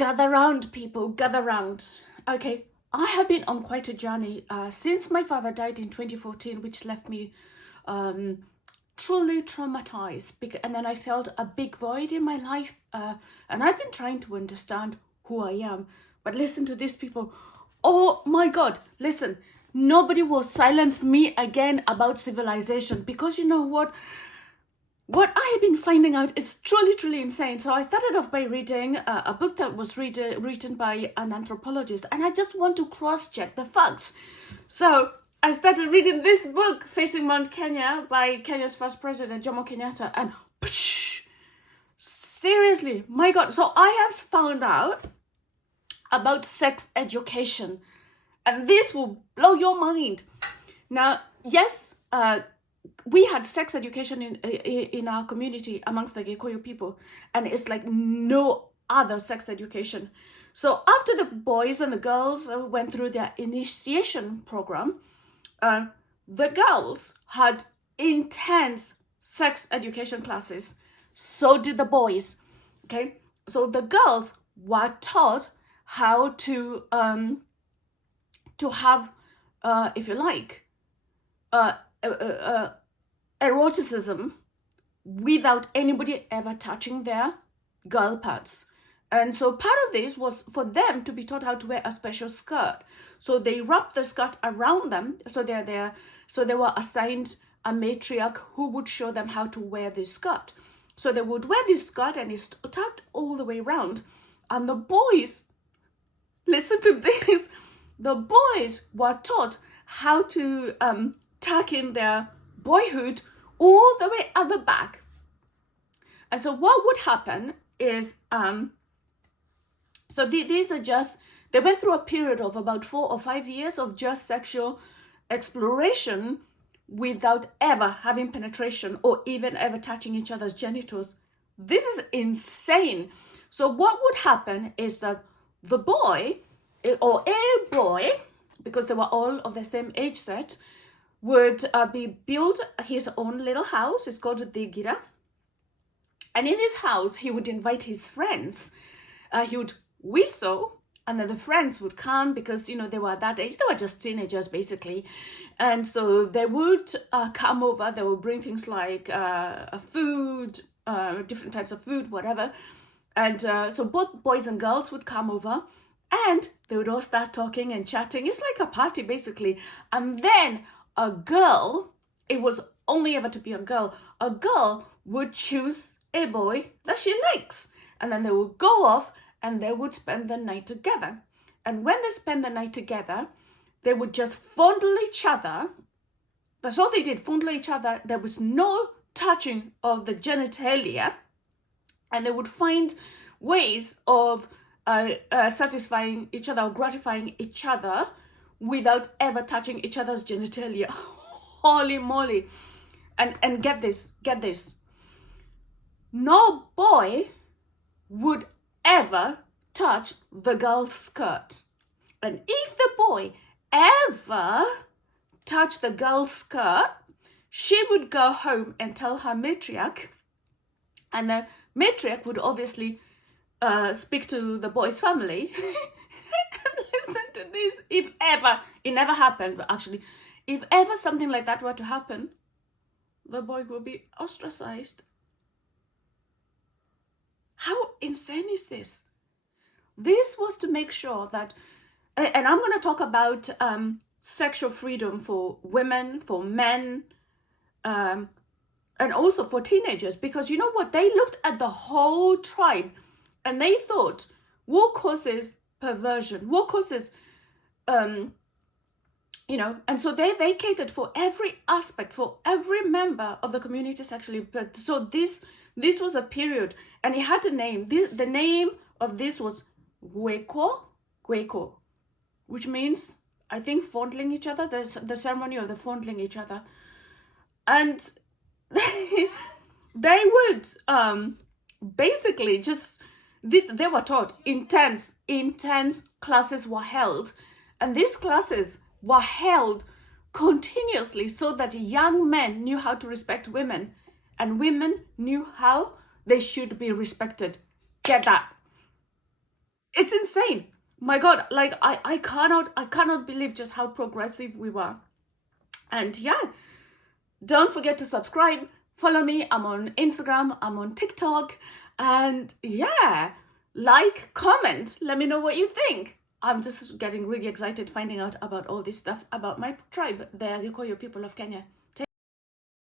Gather round, people, gather round. Okay, I have been on quite a journey since my father died in 2014, which left me truly traumatized. And then I felt a big void in my life, and I've been trying to understand who I am. But listen to these people. Oh my God, listen. Nobody will silence me again about civilization, because you know what? What I have been finding out is truly insane. So I started off by reading a book that was written by an anthropologist, and I just want to cross-check the facts. So I started reading this book, Facing Mount Kenya, by Kenya's first president, Jomo Kenyatta, and seriously, my God. So I have found out about sex education, and this will blow your mind. Now, yes, we had sex education in our community amongst the Gikuyu people, and it's like no other sex education. So after the boys and the girls went through their initiation program, the girls had intense sex education classes. So did the boys. Okay, so the girls were taught how to have, if you like, eroticism without anybody ever touching their girl parts. And so part of this was for them to be taught how to wear a special skirt. So they wrapped the skirt around them. So they were assigned a matriarch who would show them how to wear this skirt. So they would wear this skirt, and it's tucked all the way around. And the boys, listen to this, the boys were taught how to tuck in their boyhood all the way at the back. And so what would happen is, these are just, they went through a period of about 4 or 5 years of just sexual exploration without ever having penetration or even ever touching each other's genitals. This is insane. So what would happen is that the boy, or a boy, because they were all of the same age set, would be built his own little house. It's called the Gira. And in his house, he would invite his friends. He would whistle, and then the friends would come, because, you know, they were that age. They were just teenagers, basically. And so they would come over. They would bring things like food, different types of food, whatever. And so both boys and girls would come over, and they would all start talking and chatting. It's like a party, basically. And then a girl, it was only ever to be a girl would choose a boy that she likes. And then they would go off and they would spend the night together. And when they spend the night together, they would just fondle each other. That's all they did, fondle each other. There was no touching of the genitalia. And they would find ways of satisfying each other or gratifying each other without ever touching each other's genitalia. Holy moly. And get this. No boy would ever touch the girl's skirt. And if the boy ever touched the girl's skirt, she would go home and tell her matriarch. And the matriarch would obviously speak to the boy's family. Listen to this. If ever, it never happened, but actually, if ever something like that were to happen, the boy will be ostracized. How insane is this? This was to make sure that, and I'm going to talk about sexual freedom for women, for men, and also for teenagers, because you know what? They looked at the whole tribe and they thought, what causes perversion? What causes, and so they catered for every aspect, for every member of the community sexually. But so this was a period, and it had a name. The name of this was Gweko, which means, I think, fondling each other. There's the ceremony of the fondling each other. And they would basically just, they were taught, intense classes were held. And these classes were held continuously so that young men knew how to respect women, and women knew how they should be respected. Get that? It's insane. My God, like I cannot believe just how progressive we were. And yeah, don't forget to subscribe. Follow me. I'm on Instagram. I'm on TikTok. And yeah, like, comment. Let me know what you think. I'm just getting really excited finding out about all this stuff about my tribe, the Agikuyu people of Kenya.